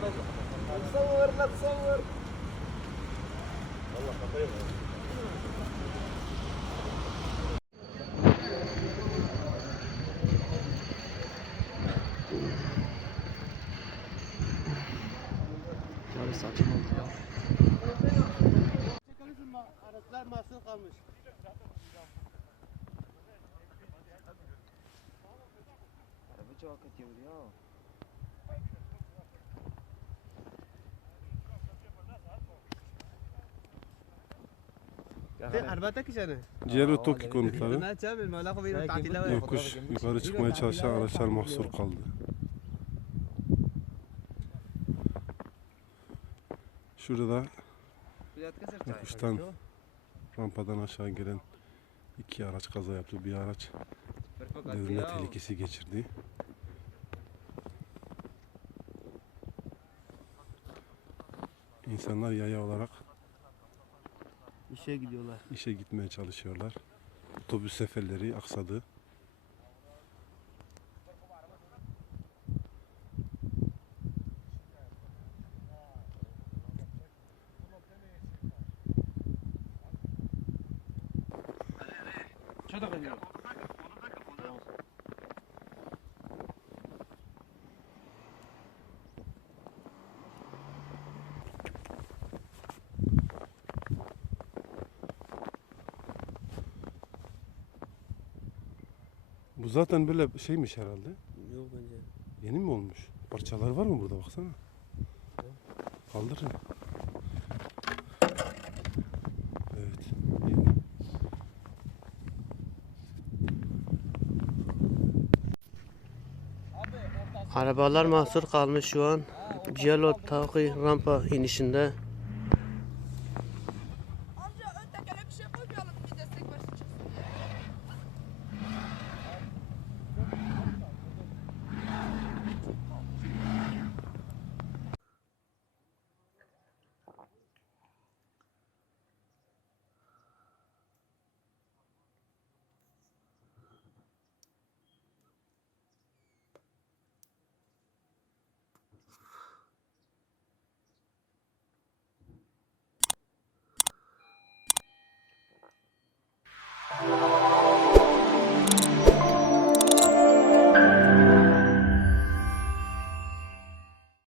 تصور لا تصور. والله خطير. Abi saçma oldu ya. Araçlar mahsur kalmış. Araba çok akıtıyor ya. Arabata kişane. Ciğer Toki konutları. Ne çabuk malaka bir tatile var. Yokuş yukarı çıkmaya çalışan araçlar mahsur kaldı. Şurada yokuştan rampadan aşağı gelen iki araç kaza yaptı. Bir araç devrilme tehlikesi geçirdi. İnsanlar yaya olarak İşe gidiyorlar. işe gitmeye çalışıyorlar. Otobüs seferleri aksadı. Bu zaten böyle şeymiş herhalde. Yok bence. Yeni mi olmuş? Parçalar var mı burada baksana. Kaldırın. Evet. Arabalar mahsur kalmış şu an. Cialo Tavki rampa inişinde.